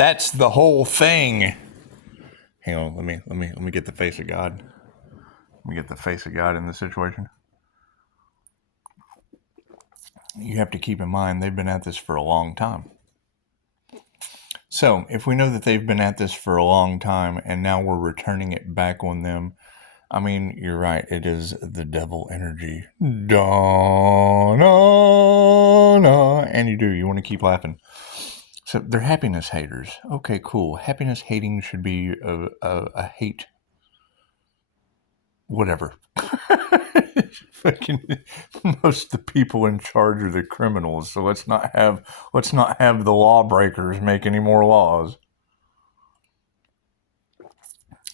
That's the whole thing. Hang on, let me get the face of God. Let me get the face of God in this situation. You have to keep in mind they've been at this for a long time. So if we know that they've been at this for a long time and now we're returning it back on them, I mean, you're right. It is the devil energy. And you do. You want to keep laughing. So they're happiness haters. Okay, cool. Happiness hating should be a hate. Whatever. Fucking most of the people in charge are the criminals. So let's not have the lawbreakers make any more laws.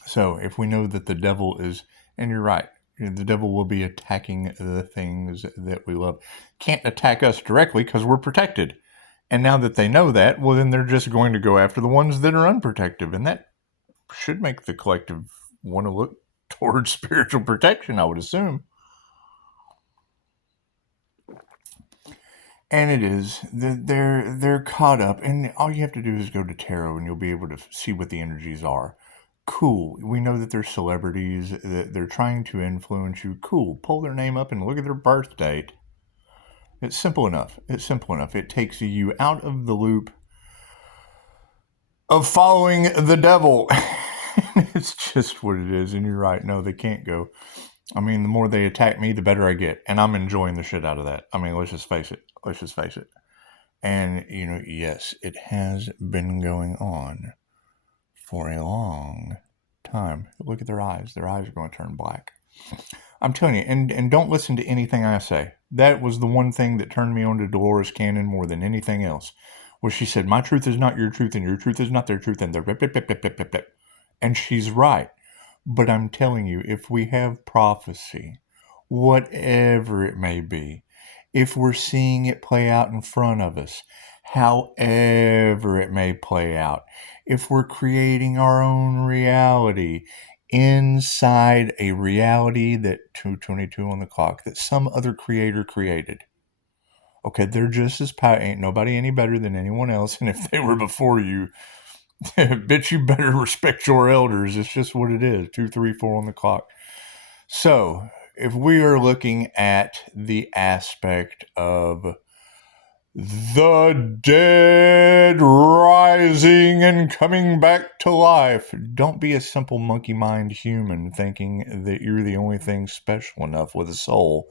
So if we know that the devil is, and you're right, the devil will be attacking the things that we love. Can't attack us directly because we're protected. And now that they know that, well, then they're just going to go after the ones that are unprotected. And that should make the collective want to look towards spiritual protection, I would assume. And it is. They're caught up. And all you have to do is go to tarot and you'll be able to see what the energies are. Cool. We know that they're celebrities, that they're trying to influence you. Cool. Pull their name up and look at their birth date. It's simple enough. It takes you out of the loop of following the devil. It's just what it is. And you're right. No, they can't go. I mean, the more they attack me, the better I get. And I'm enjoying the shit out of that. I mean, let's just face it. And, yes, it has been going on for a long time. Look at their eyes. Their eyes are going to turn black. I'm telling you, and don't listen to anything I say. That was the one thing that turned me on to Dolores Cannon more than anything else. Where she said, my truth is not your truth, and your truth is not their truth, and they're rip. And she's right. But I'm telling you, if we have prophecy, whatever it may be, if we're seeing it play out in front of us, however it may play out, if we're creating our own reality inside a reality that 222 on the clock, that some other creator created. Okay, they're just as powerful. Ain't nobody any better than anyone else. And if they were before you, bitch, you better respect your elders. It's just what it is. 2, 3, 4 on the clock. So if we are looking at the aspect of the dead rising and coming back to life, don't be a simple monkey mind human thinking that you're the only thing special enough with a soul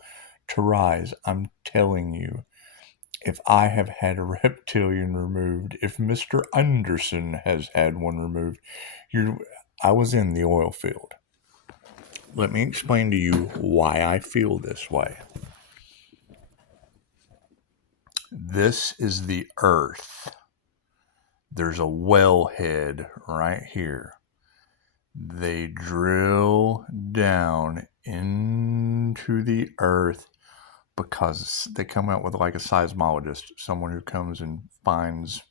to rise. I'm telling you, if I have had a reptilian removed, if Mr. Anderson has had one removed, I was in the oil field. Let me explain to you why I feel this way. This is the earth. There's a wellhead right here. They drill down into the earth because they come out with like a seismologist, someone who comes and finds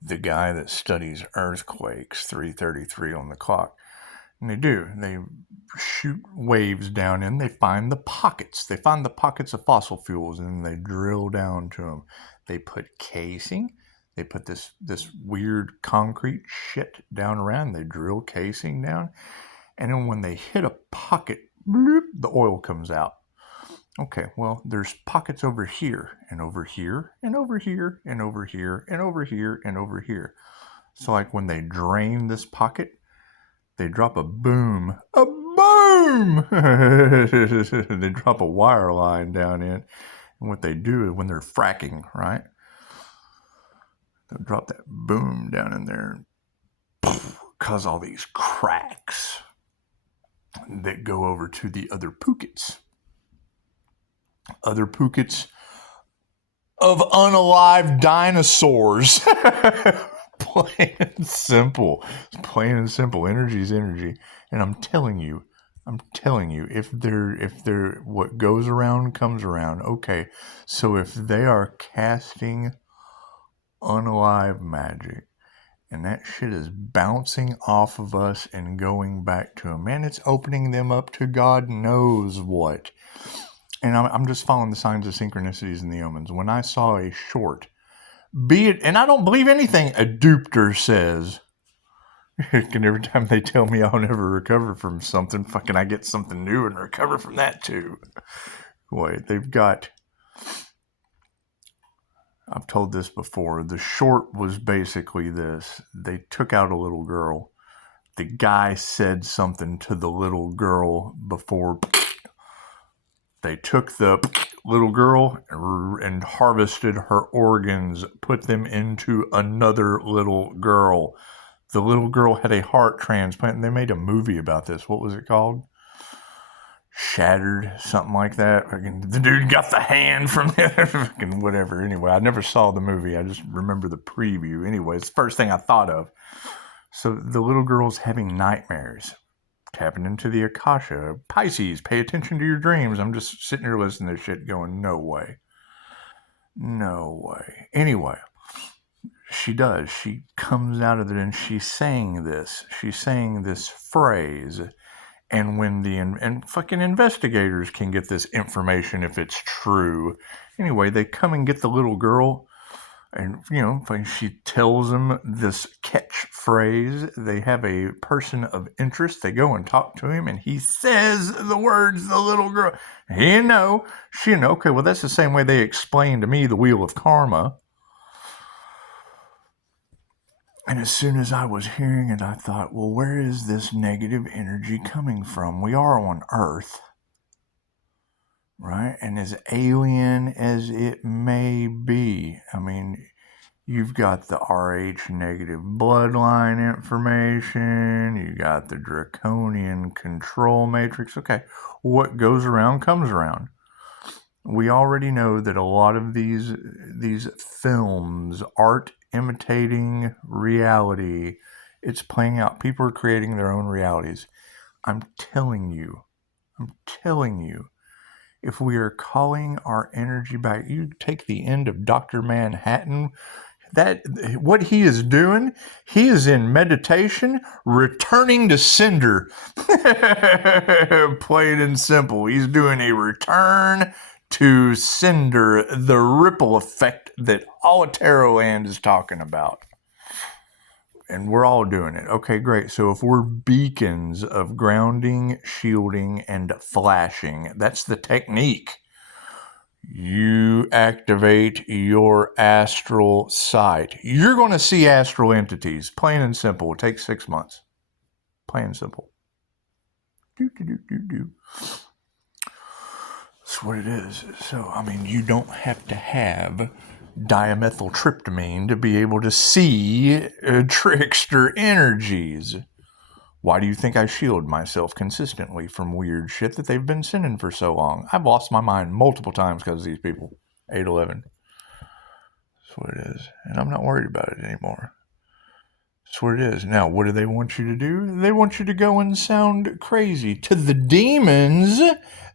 the guy that studies earthquakes, 3:33 on the clock. And they do. They shoot waves down in. They find the pockets. They find the pockets of fossil fuels, and they drill down to them. They put casing. They put this weird concrete shit down around. They drill casing down. And then when they hit a pocket, bloop, the oil comes out. Okay, well, there's pockets over here, and over here, and over here, and over here, and over here, and over here. So like when they drain this pocket, they drop a boom. A boom! They drop a wire line down in. And what they do is when they're fracking, right? They'll drop that boom down in there and cause all these cracks that go over to the other pookets. Other pookets of unalive dinosaurs. Plain and simple. Energy is energy. And I'm telling you, if they're what goes around comes around. Okay, so if they are casting unalive magic, and that shit is bouncing off of us and going back to them, man, it's opening them up to God knows what. And I'm just following the signs of synchronicities and the omens. When I saw a short Be it, and I don't believe anything a Doupter says. And every time they tell me I'll never recover from something, fucking I get something new and recover from that too. Wait, they've got... I've told this before. The short was basically this. They took out a little girl. The guy said something to the little girl before they took the little girl and harvested her organs, put them into another little girl. The little girl had a heart transplant, and they made a movie about this. What was it called? Shattered, something like that. The dude got the hand from the whatever. Anyway, I never saw the movie. I just remember the preview. Anyway, it's the first thing I thought of. So the little girl's having nightmares, tapping into the Akasha. Pisces, pay attention to your dreams. I'm just sitting here listening to this shit going, no way. No way. Anyway, she does. She comes out of it and she's saying this. She's saying this phrase. And when and fucking investigators can get this information if it's true. Anyway, they come and get the little girl, and she tells them this catchphrase. They have a person of interest. They go and talk to him, and he says the words, the little girl. She know. Okay, well, that's the same way they explained to me the wheel of karma. And as soon as I was hearing it, I thought, well, where is this negative energy coming from? We are on Earth, right? And as alien as it may be, I mean, you've got the RH negative bloodline information. You got the draconian control matrix. Okay, what goes around comes around. We already know that a lot of these films, art imitating reality, it's playing out. People are creating their own realities. I'm telling you, if we are calling our energy back, you take the end of Dr. Manhattan, that what he is doing, he is in meditation, returning to cinder. Plain and simple. He's doing a return to cinder, the ripple effect that all of Tarot Land is talking about. And we're all doing it. Okay, great. So if we're beacons of grounding, shielding, and flashing, that's the technique. You activate your astral sight. You're going to see astral entities. Plain and simple. It takes 6 months. Plain and simple. That's what it is. So, I mean, you don't have to have dimethyltryptamine to be able to see trickster energies. Why do you think I shield myself consistently from weird shit that they've been sending for so long? I've lost my mind multiple times because of these people. 811. That's what it is. And I'm not worried about it anymore. That's what it is. Now, what do they want you to do? They want you to go and sound crazy to the demons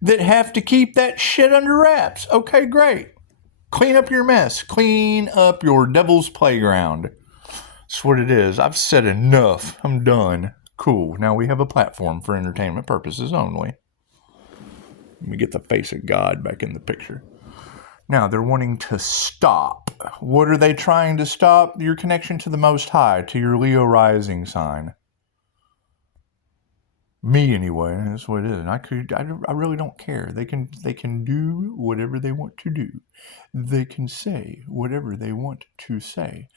that have to keep that shit under wraps. Okay, great. Clean up your mess. Clean up your devil's playground. That's what it is. I've said enough. I'm done. Cool. Now we have a platform for entertainment purposes only. Let me get the face of God back in the picture. Now, they're wanting to stop. What are they trying to stop? Your connection to the Most High, to your Leo rising sign. Me, anyway. That's what it is. And I really don't care. They can do whatever they want to do. They can say whatever they want to say.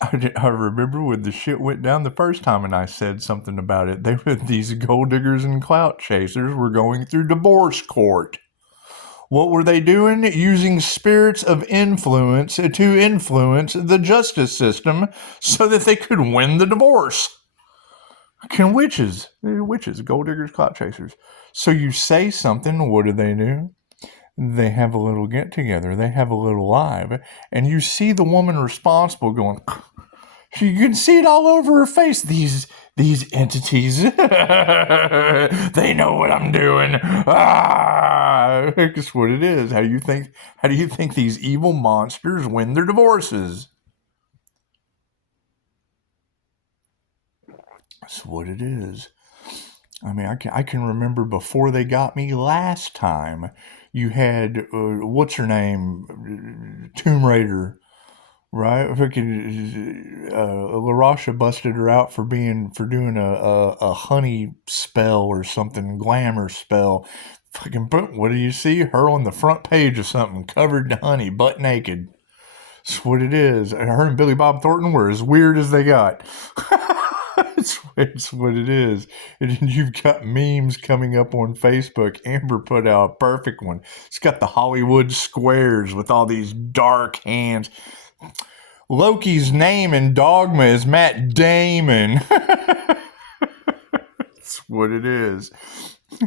I remember when the shit went down the first time and I said something about it. These gold diggers and clout chasers were going through divorce court. What were they doing? Using spirits of influence to influence the justice system so that they could win the divorce. Witches, gold diggers, clout chasers. So you say something, what do? They have a little get together. They have a little live. And you see the woman responsible going, you can see it all over her face. These entities, they know what I'm doing. That's what it is. How do you think these evil monsters win their divorces? That's what it is. I mean, I can remember before they got me last time, you had, what's her name? Tomb Raider. Right? Fucking LaRasha busted her out for doing a honey spell or something, glamour spell. Fucking, what do you see? Her on the front page of something, covered in honey, butt naked. That's what it is. And her and Billy Bob Thornton were as weird as they got. it's what it is. And then you've got memes coming up on Facebook. Amber put out a perfect one. It's got the Hollywood squares with all these dark hands. Loki's name in Dogma is Matt Damon. That's what it is.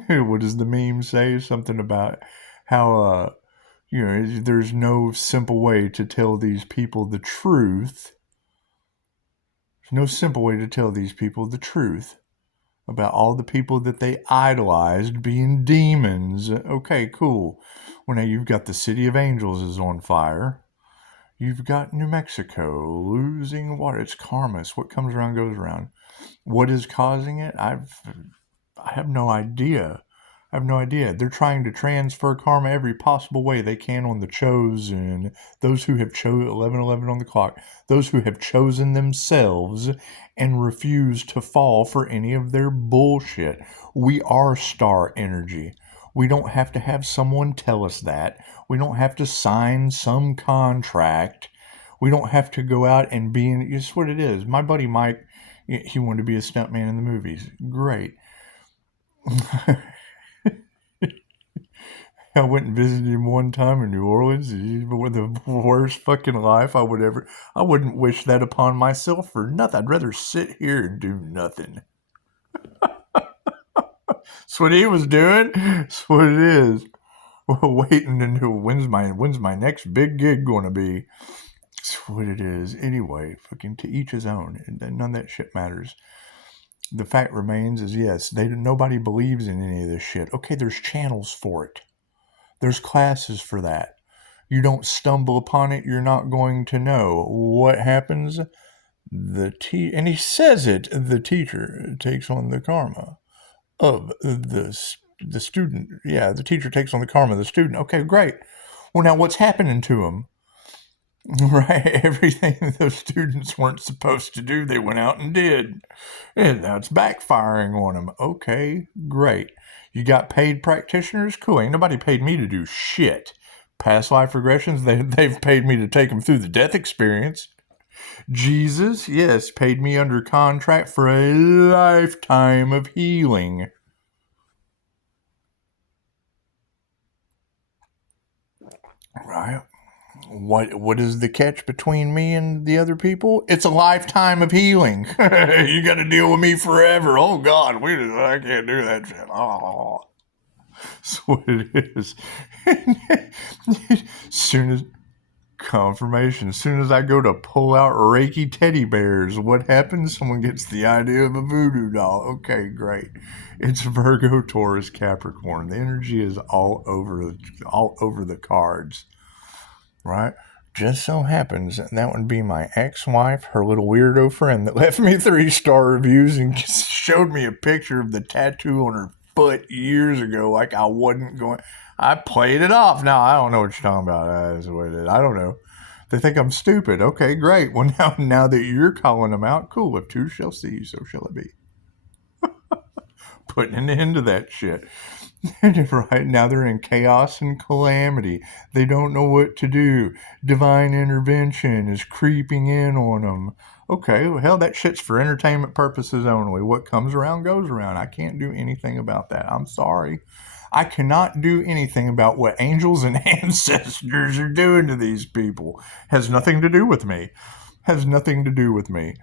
What does the meme say? Something about how, there's no simple way to tell these people the truth. There's no simple way to tell these people the truth about all the people that they idolized being demons. Okay, cool. Well, now you've got the City of Angels is on fire. You've got New Mexico losing water. It's karma. It's what comes around goes around. What is causing it? I have no idea. I have no idea. They're trying to transfer karma every possible way they can on the chosen, those who have chosen 11:11 on the clock, those who have chosen themselves and refuse to fall for any of their bullshit. We are star energy. We don't have to have someone tell us that. We don't have to sign some contract. We don't have to go out and be in. It's what it is. My buddy Mike, he wanted to be a stuntman in the movies. Great. I went and visited him one time in New Orleans. With the worst fucking life I wouldn't wish that upon myself for nothing. I'd rather sit here and do nothing. That's what he was doing. That's what it is. Waiting until when's my next big gig going to be? That's what it is. Anyway, fucking to each his own. None of that shit matters. The fact remains is yes, nobody believes in any of this shit. Okay, there's channels for it. There's classes for that. You don't stumble upon it, you're not going to know. What happens? And he says it, the teacher takes on the karma of the student. Yeah, the teacher takes on the karma of the student. Okay, great. Well, now what's happening to him? Right? Everything those students weren't supposed to do, they went out and did. And that's backfiring on them. Okay, great. You got paid practitioners? Cool. Ain't nobody paid me to do shit. Past life regressions, they've paid me to take them through the death experience. Jesus, yes, paid me under contract for a lifetime of healing. Right? What is the catch between me and the other people? It's a lifetime of healing. You got to deal with me forever. Oh God, I can't do that shit. Oh, that's what it is. Soon as confirmation, as soon as I go to pull out Reiki teddy bears, what happens? Someone gets the idea of a voodoo doll. Okay, great. It's Virgo, Taurus, Capricorn. The energy is all over the cards. Right? Just so happens that would be my ex-wife, her little weirdo friend that left me 3-star reviews and showed me a picture of the tattoo on her foot years ago like I wasn't going. I played it off. Now, I don't know what you're talking about. That's what it is. I don't know. They think I'm stupid. Okay, great. Well, now that you're calling them out, cool. If two shall see, so shall it be. Putting an end to that shit. Right now they're in chaos and calamity. They don't know what to do. Divine intervention is creeping in on them. Okay, well, hell, that shit's for entertainment purposes only. What comes around goes around. I can't do anything about that. I'm sorry. I cannot do anything about what angels and ancestors are doing to these people. Has nothing to do with me. Has nothing to do with me.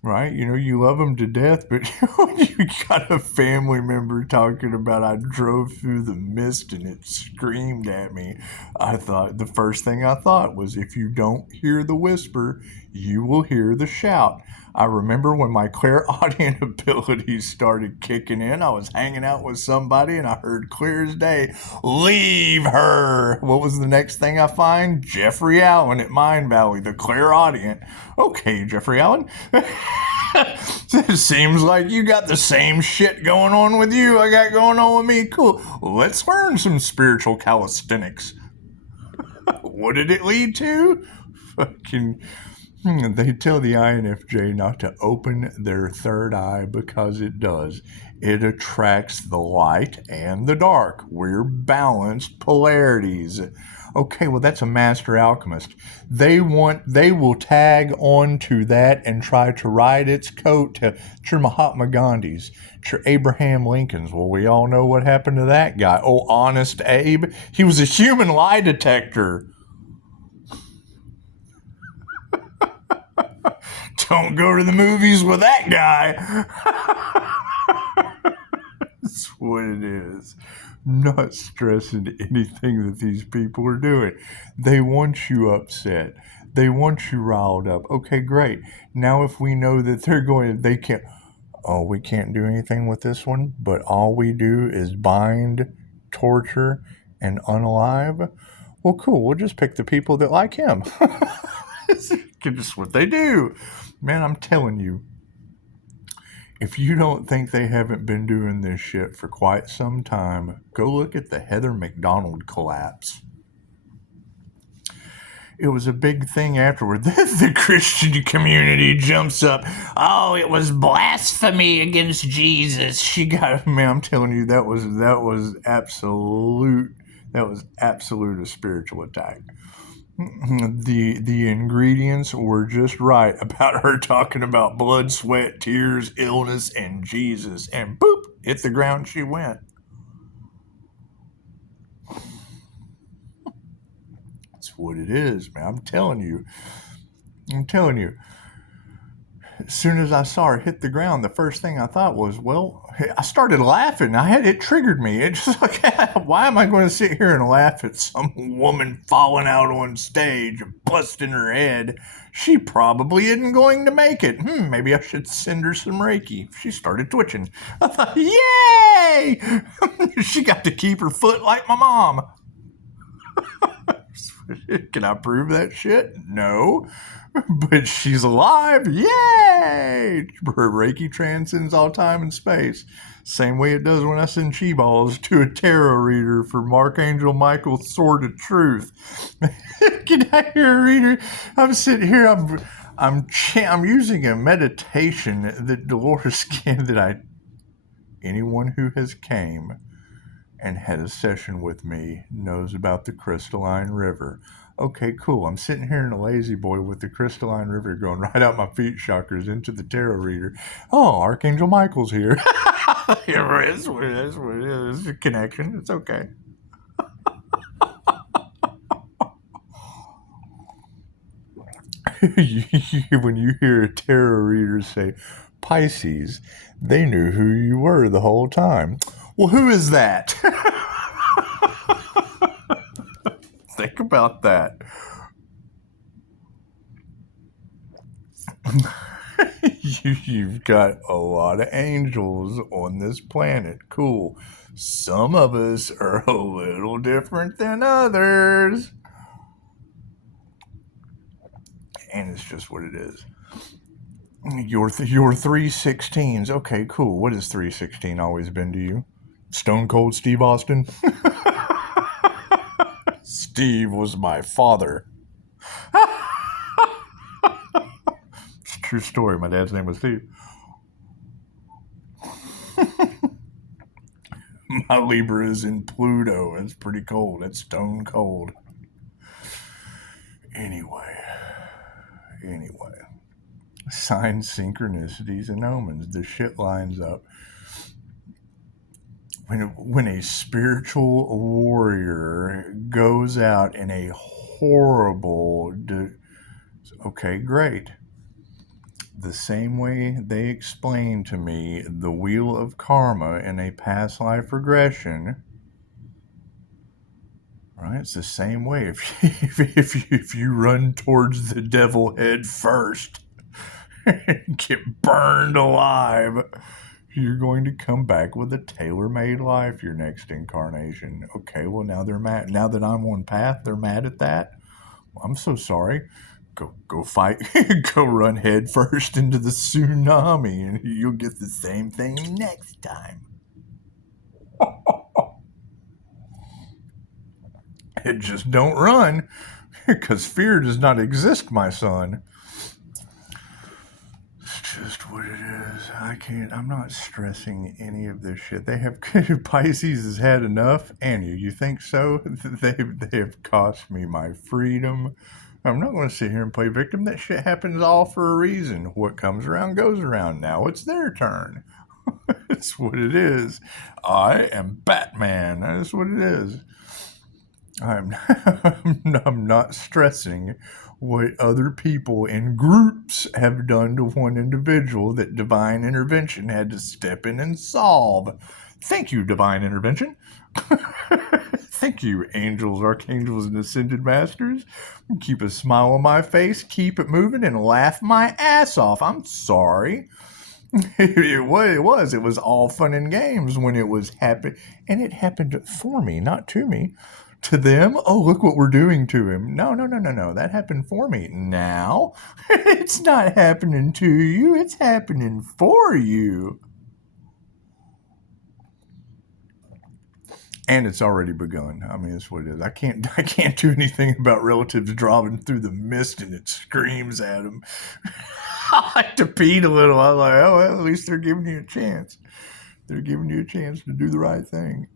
Right? You love them to death, but when you got a family member talking about I drove through the mist and it screamed at me, the first thing I thought was if you don't hear the whisper, you will hear the shout. I remember when my clairaudient abilities started kicking in, I was hanging out with somebody and I heard clear as day, leave her. What was the next thing I find? Jeffrey Allen at Mind Valley, the clairaudient. Okay, Jeffrey Allen. It seems like you got the same shit going on with you I got going on with me. Cool. Let's learn some spiritual calisthenics. What did it lead to? fucking... They tell the INFJ not to open their third eye because it does. It attracts the light and the dark. We're balanced polarities. Okay, well, that's a master alchemist. They will tag on to that and try to ride its coat to your Mahatma Gandhi's, your Abraham Lincoln's. Well, we all know what happened to that guy. Oh, Honest Abe. He was a human lie detector. Don't go to the movies with that guy. That's what it is. I'm not stressing anything that these people are doing. They want you upset. They want you riled up. Okay, great. Now if we know that they can't, oh, we can't do anything with this one, but all we do is bind, torture, and unalive. Well, cool. We'll just pick the people that like him. It's just what they do. Man, I'm telling you, if you don't think they haven't been doing this shit for quite some time, go look at the Heather McDonald collapse. It was a big thing afterward. The Christian community jumps up. Oh, it was blasphemy against Jesus. She got, man, I'm telling you, that was absolute a spiritual attack. The ingredients were just right about her talking about blood, sweat, tears, illness, and Jesus. And boop, hit the ground she went. That's what it is, man. I'm telling you. As soon as I saw her hit the ground, the first thing I thought was, well, I started laughing. It triggered me. It just like, why am I going to sit here and laugh at some woman falling out on stage and busting her head? She probably isn't going to make it. Maybe I should send her some Reiki. She started twitching. I thought, yay! She got to keep her foot like my mom. Can I prove that shit? No. But she's alive. Yay! Her Reiki transcends all time and space. Same way it does when I send chi balls to a tarot reader from Archangel Michael's Sword of Truth. Can I hear a reader? I'm sitting here, I'm using a meditation that Dolores anyone who has came and had a session with me knows about the crystalline river. Okay, cool. I'm sitting here in a lazy boy with the crystalline river going right out my feet chakras into the tarot reader. Oh, Archangel Michael's here. Here it is. What it is. It's a connection. It's okay. When you hear a tarot reader say Pisces, they knew who you were the whole time. Well, who is that? Think about that. You've got a lot of angels on this planet. Cool. Some of us are a little different than others. And it's just what it is. Your 316s. Okay, cool. What has 316 always been to you? Stone Cold Steve Austin? Steve was my father. It's a true story. My dad's name was Steve. My Libra is in Pluto. It's pretty cold. It's stone cold. Anyway. Signs, synchronicities, and omens. The shit lines up. When a spiritual warrior goes out in a horrible... okay, great. The same way they explained to me the wheel of karma in a past life regression, right? It's the same way. If you run towards the devil head first and get burned alive, you're going to come back with a tailor-made life your next incarnation. Okay, well, now they're mad. Now that I'm on path, they're mad at that. Well, I'm so sorry. Go fight. Go run head first into the tsunami, and you'll get the same thing next time. Just don't run. Because fear does not exist, my son. It's just what it is. I'm not stressing any of this shit. They have, Pisces has had enough. Annie, you think so? They have cost me my freedom. I'm not going to sit here and play victim. That shit happens all for a reason. What comes around goes around. Now it's their turn. It's what it is. I am Batman. That's what it is. I'm not stressing what other people in groups have done to one individual that divine intervention had to step in and solve. Thank you, divine intervention. Thank you, angels, archangels, and ascended masters. Keep a smile on my face, keep it moving, and laugh my ass off. I'm sorry. It was all fun and games when it was happen, and it happened for me, not to me. To them, oh, look what we're doing to him. No. That happened for me. Now, it's not happening to you. It's happening for you. And it's already begun. I mean, that's what it is. I can't do anything about relatives driving through the mist and it screams at them. I like to pee a little. I'm like, oh, well, at least they're giving you a chance. They're giving you a chance to do the right thing.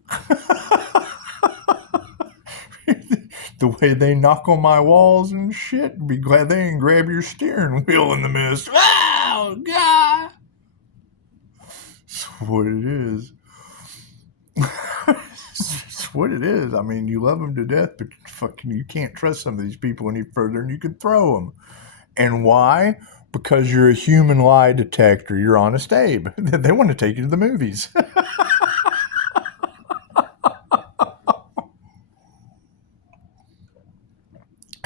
The way they knock on my walls and shit, be glad they didn't grab your steering wheel in the mist. Oh, God! That's what it is. It's what it is. I mean, you love them to death, but fucking you can't trust some of these people any further, and you can throw them. And why? Because you're a human lie detector. You're Honest Abe. They want to take you to the movies.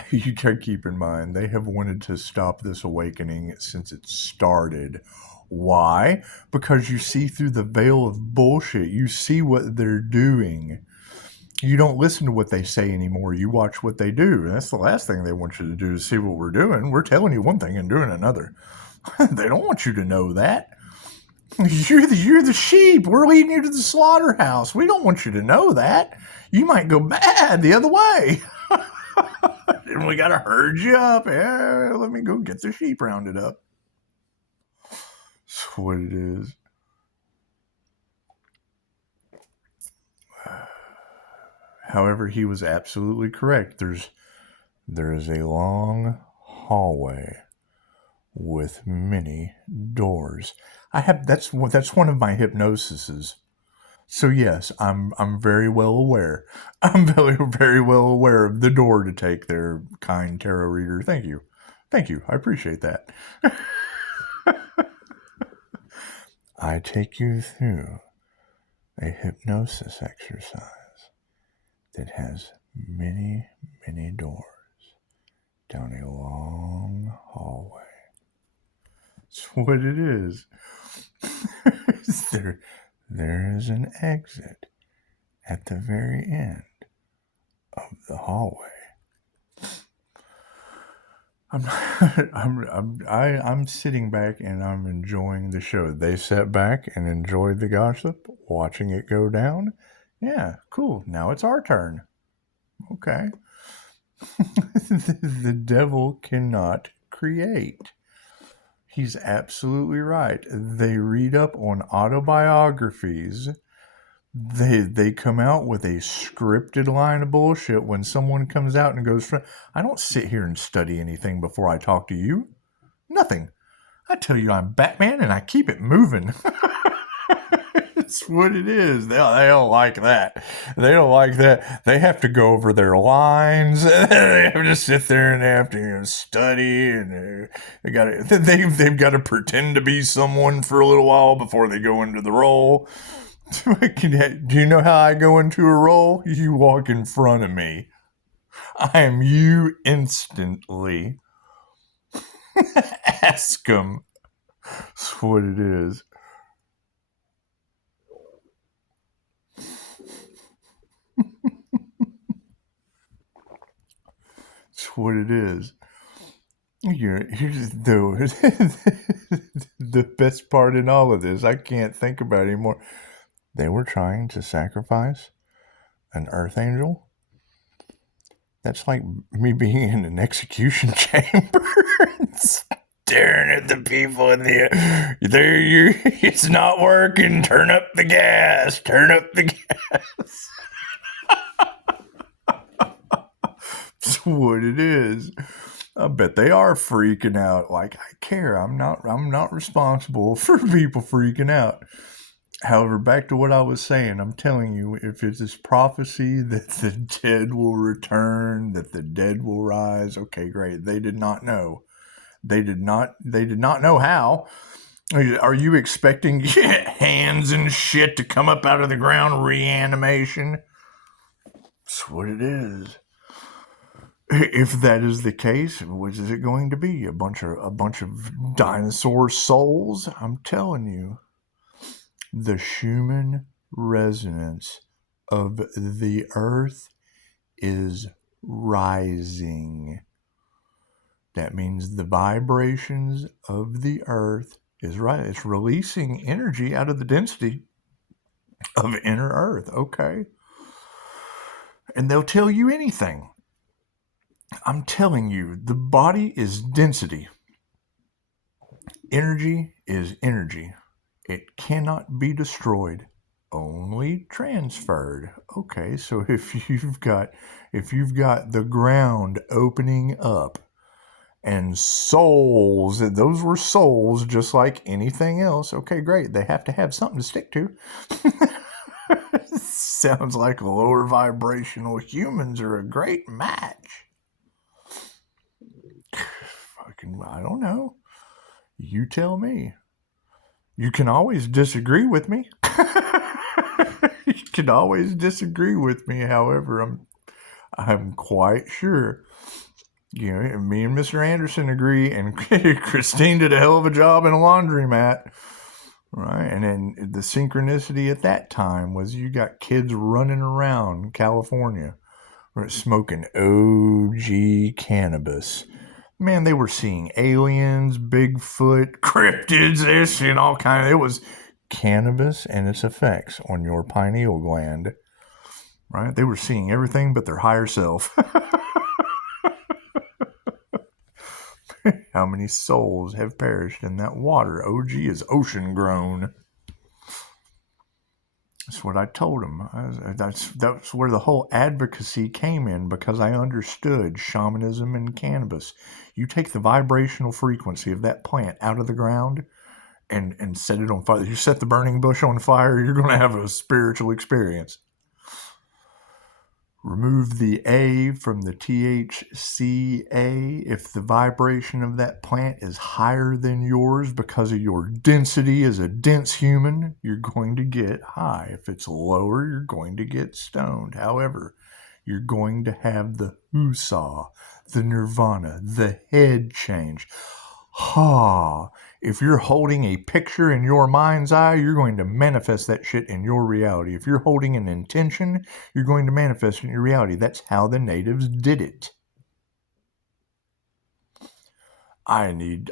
You gotta keep in mind, they have wanted to stop this awakening since it started. Why? Because you see through the veil of bullshit. You see what they're doing. You don't listen to what they say anymore. You watch what they do. And that's the last thing they want you to do, is see what we're doing. We're telling you one thing and doing another. They don't want you to know that. You're the sheep. We're leading you to the slaughterhouse. We don't want you to know that. You might go bad the other way. And we got to herd you up. Yeah, let me go get the sheep rounded up. That's what it is. However, he was absolutely correct. There is a long hallway with many doors. That's one of my hypnosises. So yes, I'm very well aware. I'm very well aware of the door to take there, kind tarot reader. Thank you. I appreciate that. I take you through a hypnosis exercise that has many doors down a long hallway. That's what it is. There is an exit at the very end of the hallway. I'm sitting back and I'm enjoying the show. They sat back and enjoyed the gossip, watching it go down. Yeah, cool. Now it's our turn. Okay. The devil cannot create. He's absolutely right. They read up on autobiographies. They come out with a scripted line of bullshit when someone comes out and goes, I don't sit here and study anything before I talk to you. Nothing. I tell you I'm Batman and I keep it moving. It's what it is. They don't like that. They don't like that. They have to go over their lines. They have to sit there and they have to study, and they've got to pretend to be someone for a little while before they go into the role. Do you know how I go into a role? You walk in front of me. I am you instantly. Ask them. That's what it is. That's what it is. Here's the best part in all of this. I can't think about it anymore. They were trying to sacrifice an earth angel. That's like me being in an execution chamber, staring at the people in the there. You, it's not working. Turn up the gas. Turn up the gas. That's what it is. I bet they are freaking out. Like, I care. I'm not responsible for people freaking out. However, back to what I was saying, I'm telling you, if it's this prophecy that the dead will return, that the dead will rise, okay, great. They did not know. They did not know how. Are you expecting hands and shit to come up out of the ground, reanimation? That's what it is. If that is the case, what is it going to be? A bunch of dinosaur souls? I'm telling you. The Schumann resonance of the earth is rising. That means the vibrations of the earth is right. It's releasing energy out of the density of inner earth. Okay. And they'll tell you anything. I'm telling you, the body is density. Energy is energy. It cannot be destroyed, only transferred. Okay, so if you've got the ground opening up and souls, those were souls just like anything else. Okay, great. They have to have something to stick to. Sounds like lower vibrational humans are a great match. Fucking, I don't know. You tell me. You can always disagree with me. You can always disagree with me. However, I'm quite sure. You know, me and Mr. Anderson agree, and Christine did a hell of a job in a laundromat. Right? And then the synchronicity at that time was you got kids running around California smoking OG cannabis. Man, they were seeing aliens, Bigfoot, cryptids, this and all kind of. It was cannabis and its effects on your pineal gland. Right? They were seeing everything but their higher self. How many souls have perished in that water? OG is ocean grown. That's what I told him. That's where the whole advocacy came in, because I understood shamanism and cannabis. You take the vibrational frequency of that plant out of the ground and set it on fire. You set the burning bush on fire, you're going to have a spiritual experience. Remove the A from the THCA. If the vibration of that plant is higher than yours because of your density as a dense human, you're going to get high. If it's lower, you're going to get stoned. However, you're going to have the husa, the nirvana, the head change. Ha! If you're holding a picture in your mind's eye, you're going to manifest that shit in your reality. If you're holding an intention, you're going to manifest it in your reality. That's how the natives did it. I need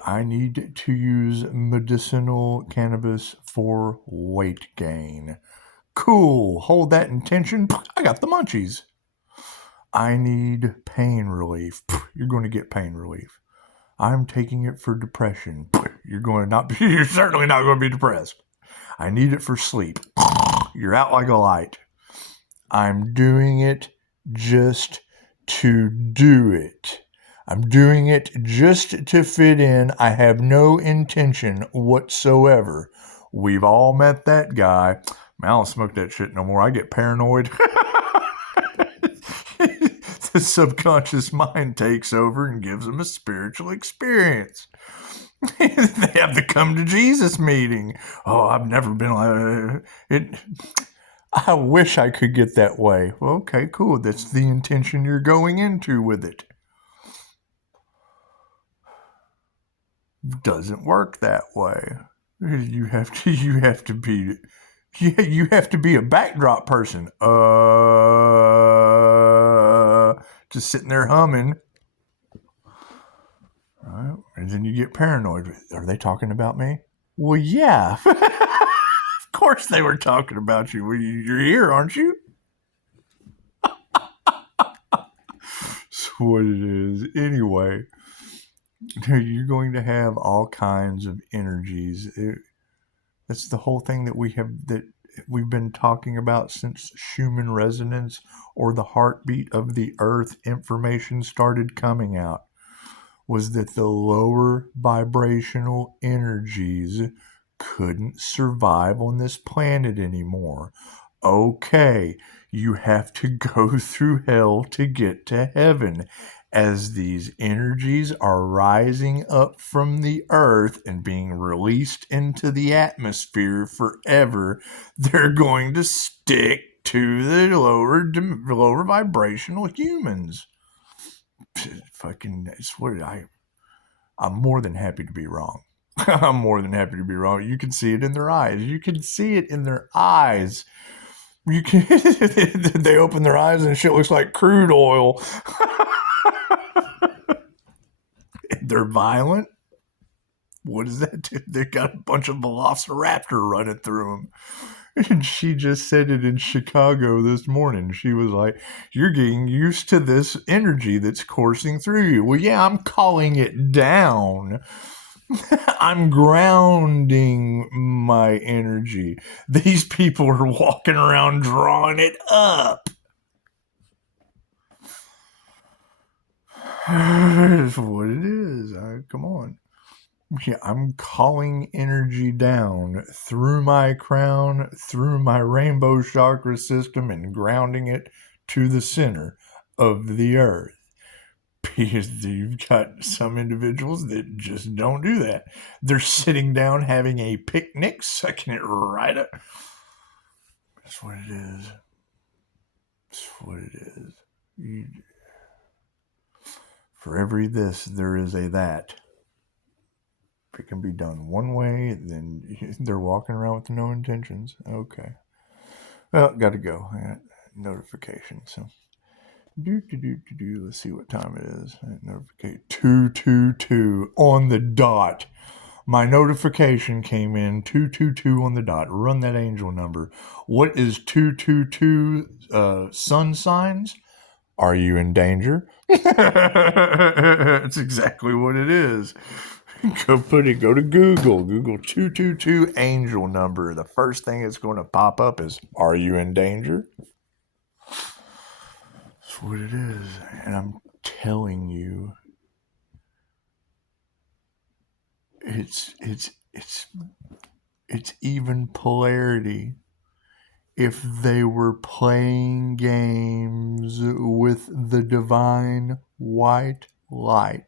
to use medicinal cannabis for weight gain. Cool. Hold that intention. I got the munchies. I need pain relief. You're going to get pain relief. I'm taking it for depression. You're certainly not going to be depressed. I need it for sleep. You're out like a light. I'm doing it just to do it. I'm doing it just to fit in. I have no intention whatsoever. We've all met that guy. Man, I don't smoke that shit no more. I get paranoid. The subconscious mind takes over and gives them a spiritual experience. They have the come to Jesus meeting. Oh, I've never been like it. I wish I could get that way. Well, okay, cool. That's the intention you're going into with it. Doesn't work that way. You have to be a backdrop person. Just sitting there humming. Right? And then you get paranoid. Are they talking about me? Well, yeah. Of course they were talking about you. Well, you're here, aren't you? what it is. Anyway, you're going to have all kinds of energies. That's the whole thing that we've been talking about since Schumann resonance, or the heartbeat of the earth information started coming out, was that the lower vibrational energies couldn't survive on this planet anymore. Okay, you have to go through hell to get to heaven. As these energies are rising up from the earth and being released into the atmosphere forever, they're going to stick to the lower vibrational humans. Fucking, it's what I'm more than happy to be wrong. I'm more than happy to be wrong. You can see it in their eyes. You can see it in their eyes. You can. They open their eyes and shit looks like crude oil. They're violent. What does that do? They got a bunch of velociraptor running through them. And she just said it in Chicago this morning. She was like, you're getting used to this energy that's coursing through you. Well, yeah, I'm calling it down. I'm grounding my energy. These people are walking around drawing it up. That's what it is. Come on. Yeah, I'm calling energy down through my crown, through my rainbow chakra system, and grounding it to the center of the earth. Because you've got some individuals that just don't do that. They're sitting down having a picnic, sucking it right up. That's what it is. That's what it is. For every this, there is a that. If it can be done one way, then they're walking around with no intentions. Okay. Well, gotta go. I got notification. So, let's see what time it is. Notification 222 on the dot. My notification came in 222 on the dot. Run that angel number. What is 222 sun signs? Are you in danger? That's exactly what it is. Go to Google. Google 222 angel number. The first thing that's going to pop up is, are you in danger? That's what it is. And I'm telling you, it's even polarity. If they were playing games with the divine white light,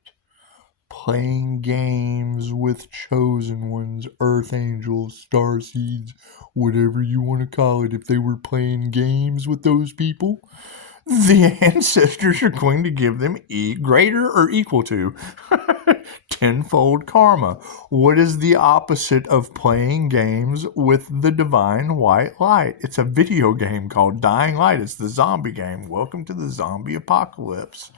playing games with chosen ones, earth angels, star seeds, whatever you want to call it, if they were playing games with those people, the ancestors are going to give them greater or equal to tenfold karma. What is the opposite of playing games with the divine white light? It's a video game called Dying Light. It's the zombie game. Welcome to the zombie apocalypse.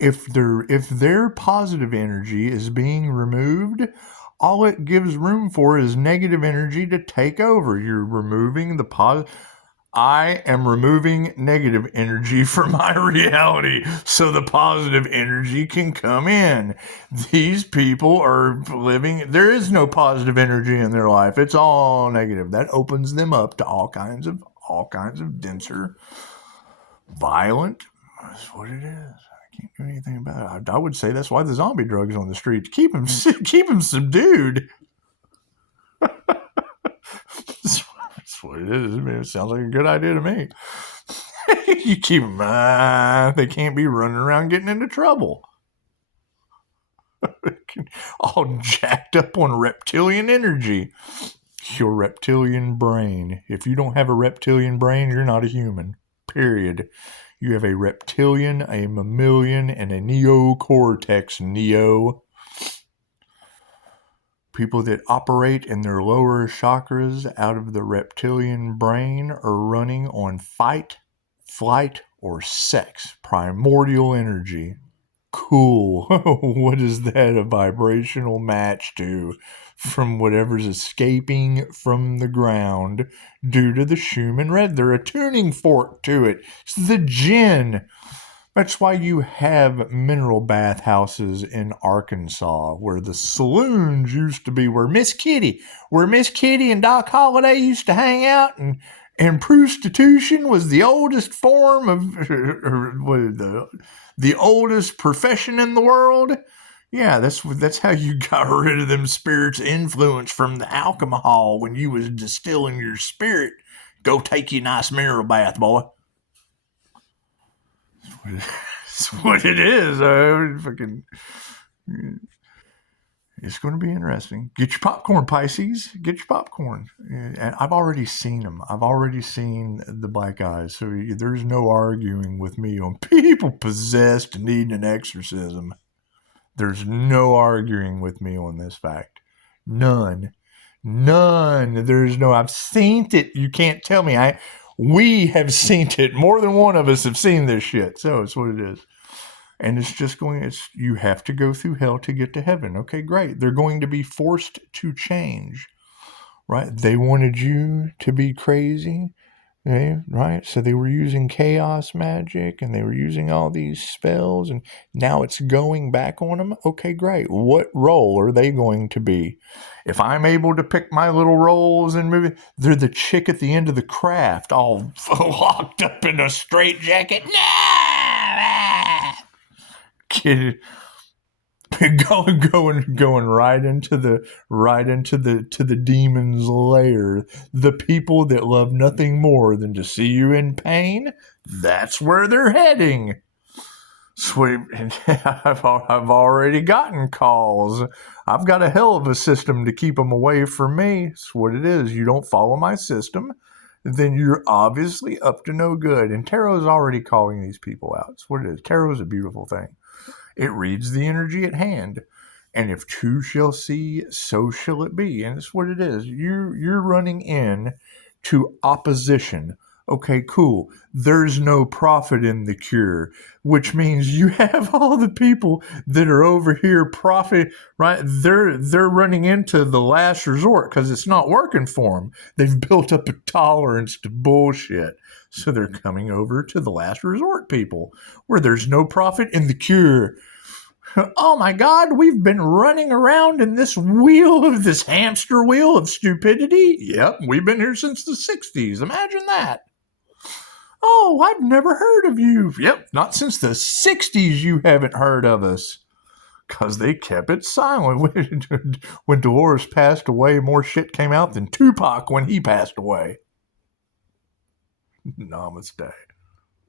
If their positive energy is being removed, all it gives room for is negative energy to take over. You're removing the positive. I am removing negative energy from my reality so the positive energy can come in. These people are living, there is no positive energy in their life. It's all negative. That opens them up to all kinds of denser, violent. That's what it is. I can't do anything about it. I would say that's why the zombie drug is on the street, to keep them subdued. That's what it is. I mean, it sounds like a good idea to me. You keep them, they can't be running around getting into trouble. All jacked up on reptilian energy. Your reptilian brain. If you don't have a reptilian brain, you're not a human. Period. You have a reptilian, a mammalian, and a neocortex neo. People that operate in their lower chakras out of the reptilian brain are running on fight, flight, or sex. Primordial energy. Cool. What is that a vibrational match to? From whatever's escaping from the ground due to the Schumann red. They're a tuning fork to it. It's the jinn. That's why you have mineral bathhouses in Arkansas, where the saloons used to be, where Miss Kitty and Doc Holliday used to hang out, and prostitution was the oldest form of the oldest profession in the world. Yeah, that's how you got rid of them spirits' influence from the alcohol when you was distilling your spirit. Go take you a nice mineral bath, boy. That's what it is. It's going to be interesting. Get your popcorn, Pisces. Get your popcorn. And I've already seen them. I've already seen the black eyes. So there's no arguing with me on people possessed and needing an exorcism. There's no arguing with me on this fact. None. There's no, I've seen it. You can't tell me. We have seen it. More than one of us have seen this shit. So it's what it is. And it's just you have to go through hell to get to heaven. Okay, great. They're going to be forced to change, right? They wanted you to be crazy, right? So they were using chaos magic and they were using all these spells, and now it's going back on them. Okay, great. What role are they going to be? If I'm able to pick my little roles and movie, they're the chick at the end of the craft, all locked up in a straitjacket. Kid, going right into the demon's lair. The people that love nothing more than to see you in pain, that's where they're heading. Sweet. I've already gotten calls. I've got a hell of a system to keep them away from me. That's what it is. You don't follow my system, then you're obviously up to no good. And tarot's already calling these people out. That's what it is. Tarot's a beautiful thing. It reads the energy at hand. And if two shall see, so shall it be. And it's what it is. You're running in to opposition. Okay, cool. There's no profit in the cure, which means you have all the people that are over here profit, right? They're running into the last resort because it's not working for them. They've built up a tolerance to bullshit. So they're coming over to the last resort people where there's no profit in the cure. Oh my God, we've been running around in this hamster wheel of stupidity. Yep, we've been here since the 60s. Imagine that. Oh, I've never heard of you. Yep, not since the 60s you haven't heard of us. Because they kept it silent. When Dolores passed away, more shit came out than Tupac when he passed away. Namaste.